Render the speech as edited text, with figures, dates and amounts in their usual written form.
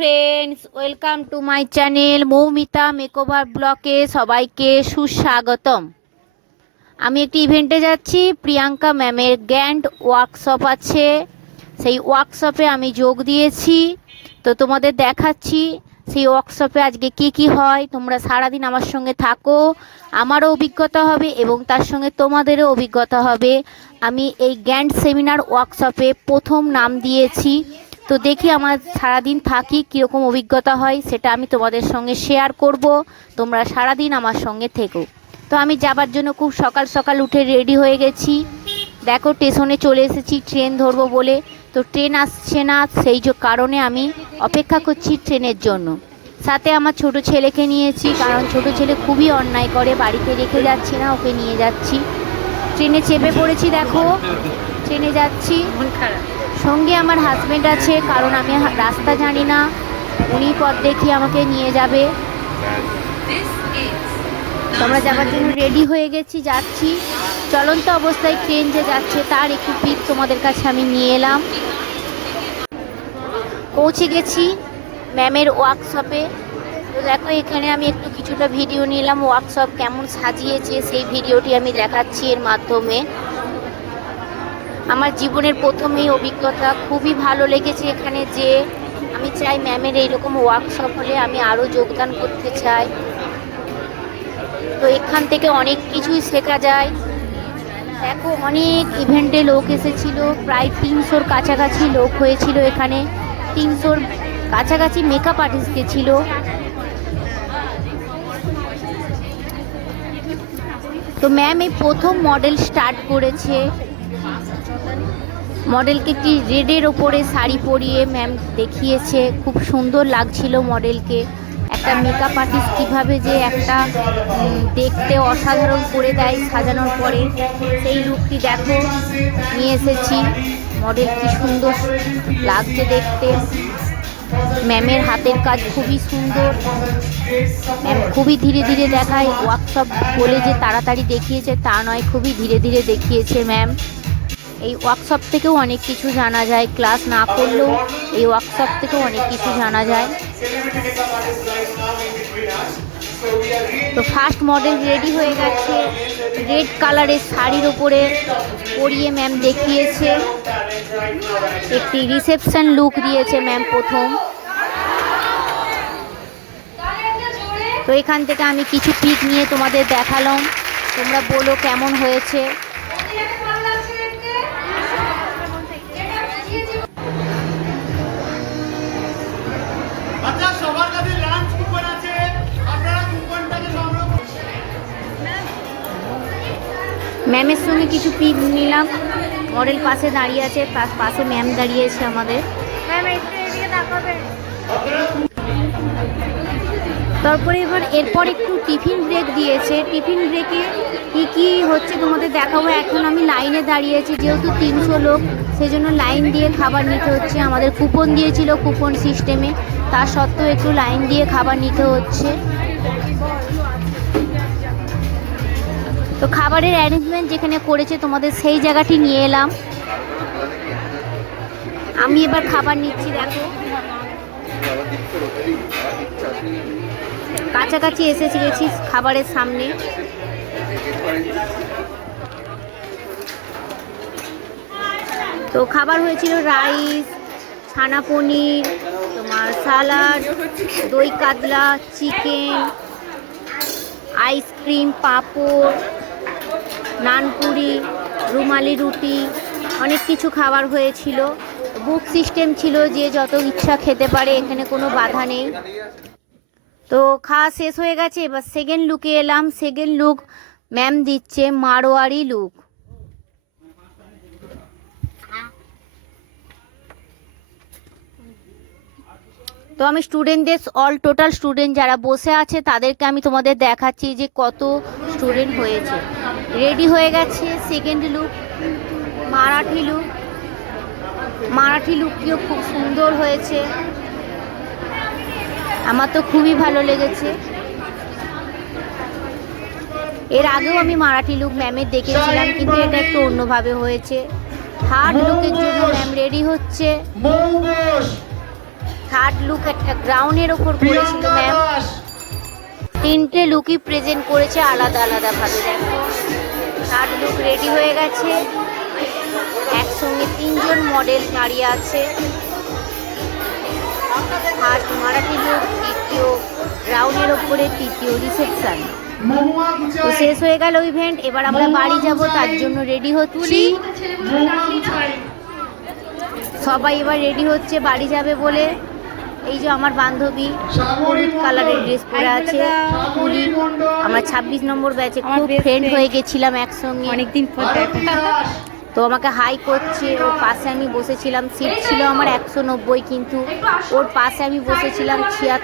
Friends, welcome to my channel Moumita makeover ব্লকে সবাইকে সুস্বাগতম। আমি একটি ইভেন্টে যাচ্ছি। প্রিয়াঙ্কা ম্যামের গ্র্যান্ড ওয়ার্কশপ আছে, সেই ওয়ার্কশপে আমি যোগ দিয়েছি। তো তোমাদের দেখাচ্ছি সেই ওয়ার্কশপে আজকে কি কি হয়। তোমরা সারাদিন আমার সঙ্গে থাকো, আমারও অভিজ্ঞতা হবে এবং তার সঙ্গে তোমাদেরও অভিজ্ঞতা হবে। আমি এই গ্র্যান্ড সেমিনার ওয়ার্কশপে প্রথম নাম দিয়েছি। তো দেখি আমার সারাদিন থাকি কীরকম অভিজ্ঞতা হয়, সেটা আমি তোমাদের সঙ্গে শেয়ার করব। তোমরা সারাদিন আমার সঙ্গে থেকো। তো আমি যাবার জন্য খুব সকাল সকাল উঠে রেডি হয়ে গেছি। দেখো স্টেশনে চলে এসেছি ট্রেন ধরবো বলে। তো ট্রেন আসছে না, সেই কারণে আমি অপেক্ষা করছি ট্রেনের জন্য। সাথে আমার ছোট ছেলেকে নিয়েছি, কারণ ছোট ছেলে খুবই অন্যায় করে, বাড়িতে রেখে যাচ্ছি না, ওকে নিয়ে যাচ্ছি। ট্রেনে চেপে পড়েছি, দেখো ট্রেনে যাচ্ছি। সঙ্গে আমার হাজব্যান্ড আছে, কারণ আমি রাস্তা জানি না, উনি পথ দেখিয়ে আমাকে নিয়ে যাবে। তো আমরা যাবার জন্য রেডি হয়ে গেছি, যাচ্ছি। চলন্ত অবস্থায় ট্রেন যে যাচ্ছে তার একটু পিক তোমাদের কাছে আমি নিয়ে এলাম। পৌঁছে গেছি ম্যামের ওয়ার্কশপে। তো দেখো এখানে আমি একটু কিছুটা ভিডিও নিলাম, ওয়ার্কশপ কেমন সাজিয়েছে সেই ভিডিওটি আমি দেখাচ্ছি এর মাধ্যমে। আমার জীবনের প্রথমেই অভিজ্ঞতা, খুবই ভালো লেগেছে এখানে যে। আমি চাই ম্যামের এইরকম ওয়ার্কশপ হলে আমি আরও যোগদান করতে চাই। তো এখান থেকে অনেক কিছুই শেখা যায়। দেখো অনেক ইভেন্টে লোক এসেছিল, প্রায় 300-র কাছাকাছি লোক হয়েছিল এখানে। 300-র কাছাকাছি মেকআপ আর্টিস্ট গেছিল। তো ম্যাম এই প্রথম মডেল স্টার্ট করেছে। মডেলকে একটি রেডের ওপরে শাড়ি পরিয়ে ম্যাম দেখিয়েছে, খুব সুন্দর লাগছিল মডেলকে। একটা মেকআপ আর্টিস্ট কীভাবে যে একটা দেখতে অসাধারণ করে দেয় সাজানোর পরে, সেই লুকটি দেখো নিয়ে এসেছি। মডেল কি সুন্দর লাগছে দেখতে। ম্যামের হাতের কাজ খুবই সুন্দর। ম্যাম খুবই ধীরে ধীরে দেখায়, ওয়ার্কশপ বলে যে তাড়াতাড়ি দেখিয়েছে তা নয়, খুবই ধীরে ধীরে দেখিয়েছে ম্যাম। এই ওয়ার্কশপ থেকেও অনেক কিছু জানা যায়, ক্লাস না করলেও এই ওয়ার্কশপ থেকেও অনেক কিছু জানা যায়। তো ফার্স্ট মডেল রেডি হয়ে গেছে, রেড কালারের শাড়ির ওপরে পরিয়ে ম্যাম দেখিয়েছে। একটি রিসেপশন লুক দিয়েছে ম্যাম প্রথম। তো এখান থেকে আমি কিছু পিক নিয়ে তোমাদের দেখালাম, তোমরা বলো কেমন হয়েছে। ম্যামের সঙ্গে কিছু পিক নিলাম। মডেল পাশে দাঁড়িয়ে আছে, তার পাশে ম্যাম দাঁড়িয়েছে আমাদের। তারপরে এরপর একটু টিফিন ব্রেক দিয়েছে। টিফিন ব্রেকে কী কী হচ্ছে তোমাদের দেখাবো। এখন আমি লাইনে দাঁড়িয়েছি, যেহেতু 300 লোক, সেজন্য লাইন দিয়ে খাবার নিতে হচ্ছে। আমাদের কুপন দিয়েছিল, কুপন সিস্টেমে, তা সত্ত্বেও একটু লাইন দিয়ে খাবার নিতে হচ্ছে। তো খাবারের অ্যারেঞ্জমেন্ট যেখানে করেছে তোমাদের সেই জায়গাটি নিয়ে এলাম। আমি এবার খাবার নিচ্ছি, দেখো কাছাকাছি এসে গেছি খাবারের সামনে। তো খাবার হয়েছিল রাইস, ছানা পনির, তোমার সালাড, দই কাতলা, চিকেন, আইসক্রিম, পাঁপড়, নানপুরি, রুমালি রুটি, অনেক কিছু খাবার হয়েছিল। বুক সিস্টেম ছিল, যে যত ইচ্ছা খেতে পারে, এখানে কোনো বাধা নেই। তো খাওয়া শেষ হয়ে গেছে, এবার সেকেন্ড লুকে এলাম। সেকেন্ড লুক ম্যাম দিচ্ছে মারোয়ারি লুক। তো আমি স্টুডেন্টদের টোটাল স্টুডেন্ট যারা বসে আছে তাদেরকে আমি তোমাদের দেখাচ্ছি যে কত স্টুডেন্ট হয়েছে। রেডি হয়ে গেছে second look, Marathi look. Marathi লুকটিও খুব সুন্দর হয়েছে, আমার তো খুবই ভালো লেগেছে। এর আগেও আমি মারাঠি লুক ম্যামের দেখেছিলাম, কিন্তু এটা একটু অন্যভাবে হয়েছে। থার্ড লুকের জন্য ম্যাম রেডি হচ্ছে। থার্ড লুক একটা গ্রাউন্ডের ওপর করেছিল ম্যাম। তিনটে লুকই প্রেজেন্ট করেছে আলাদা আলাদা ভাবে। দেখো থার্ড লুক রেডি হয়ে গেছে, একসঙ্গে তিনজন মডেল দাঁড়িয়ে আছে। ফার্স্ট মারাঠি লুক, দ্বিতীয় গ্রাউন্ডের ওপরে, তৃতীয় রিসেপশন। তো শেষ হয়ে গেল ইভেন্ট। এবার আমরা বাড়ি যাব, তার জন্য রেডি হচ্ছি। সবাই এবার রেডি হচ্ছে বাড়ি যাবে বলে। এই যে আমার বান্ধবী হলুদ কালারের ড্রেস পরে আছে, পুলি। আমরা 26 নম্বর ব্যাচে খুব ফ্রেন্ড হয়ে গেছিলাম একসঙ্গে, অনেকদিন পর দেখা। তো আমাকে হাই করছে। ওর পাশে আমি বসেছিলাম, সিট ছিল আমার 190, কিন্তু ওর পাশে আমি বসেছিলাম 76।